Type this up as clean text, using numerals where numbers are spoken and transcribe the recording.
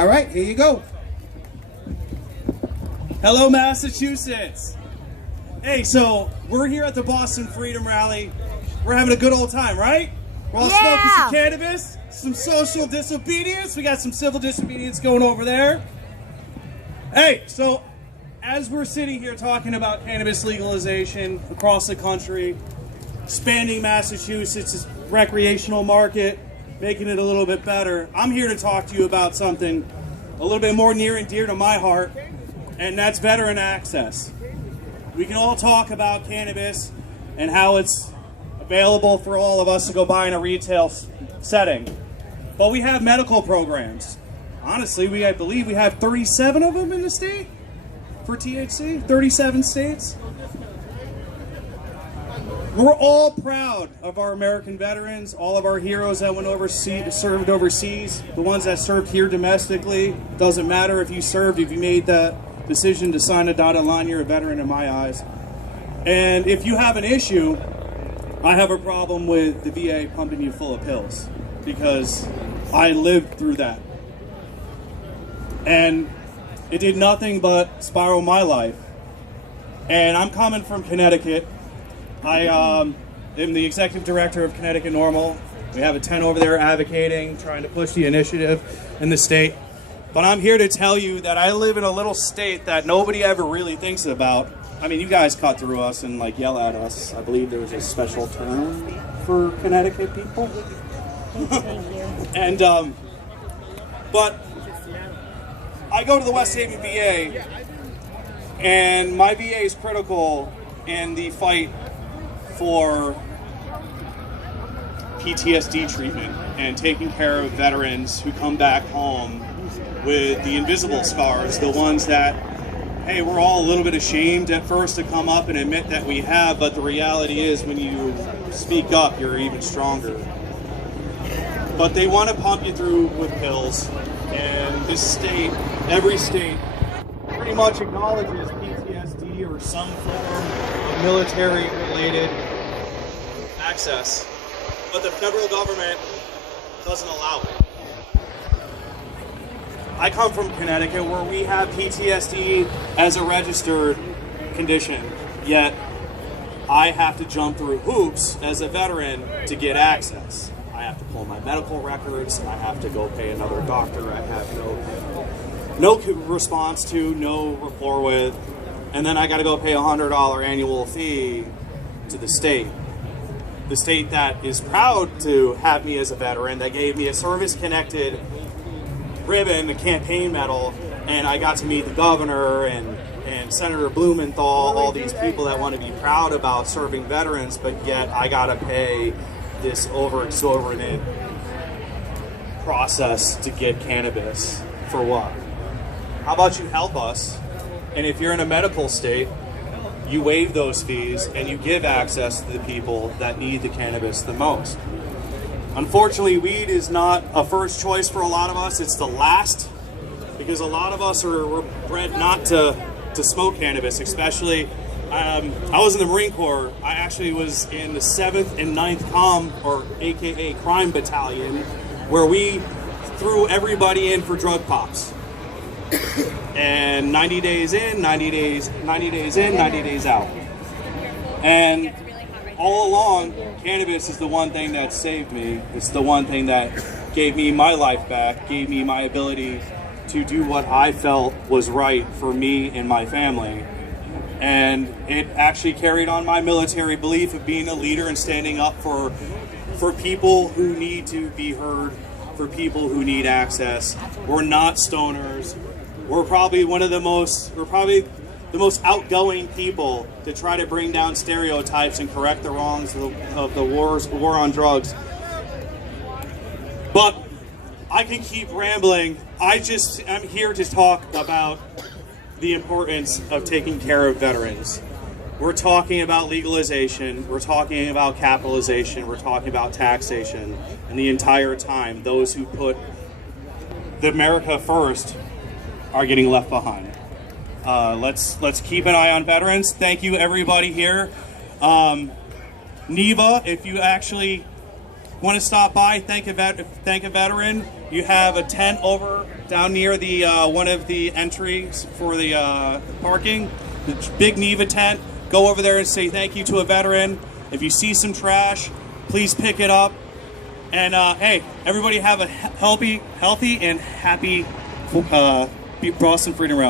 All right, here you go. Hello, Massachusetts. Hey, so we're here at the Boston Freedom Rally. We're having a good old time, right? We're all smoking some cannabis, some social disobedience. We got some civil disobedience going over there. Hey, so as we're sitting here talking about cannabis legalization across the country, expanding Massachusetts' recreational market, making it a little bit better, I'm here to talk to you about something a little bit more near and dear to my heart, and that's veteran access. We can all talk about cannabis and how it's available for all of us to go buy in a retail setting, but we have medical programs. Honestly, I believe we have 37 of them in the state for THC, 37 states. We're all proud of our American veterans, all of our heroes that went overseas, served overseas, the ones that served here domestically. Doesn't matter if you served, if you made that decision to sign a dotted line, you're a veteran in my eyes. And if you have an issue, I have a problem with the VA pumping you full of pills, because I lived through that. And it did nothing but spiral my life. And I'm coming from Connecticut. I am the executive director of Connecticut NORML. We have a tent over there advocating, trying to push the initiative in the state. But I'm here to tell you that I live in a little state that nobody ever really thinks about. I mean, you guys cut through us and like yell at us. I believe there was a special term for Connecticut people. Thank you. And, but I go to the West Haven VA, and my VA is critical in the fight for PTSD treatment and taking care of veterans who come back home with the invisible scars, the ones that, hey, we're all a little bit ashamed at first to come up and admit that we have, but the reality is when you speak up, you're even stronger. But they want to pump you through with pills, and this state, every state, pretty much acknowledges PTSD or some form of military-related access, but the federal government doesn't allow it. I come from Connecticut, where we have PTSD as a registered condition, yet I have to jump through hoops as a veteran to get access. I have to pull my medical records, I have to go pay another doctor I have no response to, no rapport with, and then I gotta go pay a $100 annual fee to the state. The state that is proud to have me as a veteran, that gave me a service-connected ribbon, a campaign medal, and I got to meet the governor and Senator Blumenthal, all these people that want to be proud about serving veterans, but yet I gotta pay this over-exorbitant process to get cannabis. For what? How about you help us, and if you're in a medical state, you waive those fees and you give access to the people that need the cannabis the most. Unfortunately, weed is not a first choice for a lot of us. It's the last, because a lot of us were bred not to smoke cannabis, especially, I was in the Marine Corps. I actually was in the 7th and 9th COM, or AKA Crime Battalion, where we threw everybody in for drug pops. And 90 days in, 90 days in, 90 days out. And all along, cannabis is the one thing that saved me. It's the one thing that gave me my life back, gave me my ability to do what I felt was right for me and my family. And it actually carried on my military belief of being a leader and standing up for people who need to be heard, for people who need access. We're not stoners. We're probably the most outgoing people to try to bring down stereotypes and correct the wrongs of the war on drugs. But I can keep rambling. I'm here to talk about the importance of taking care of veterans. We're talking about legalization, we're talking about capitalization, we're talking about taxation, and the entire time, those who put the America first are getting left behind. Let's keep an eye on veterans. Thank you, everybody here. Neva, if you actually want to stop by, thank a veteran. You have a tent over down near the one of the entries for the parking, the big Neva tent. Go over there and say thank you to a veteran. If you see some trash, please pick it up. And hey, everybody have a healthy and happy Boston Freedom Rally.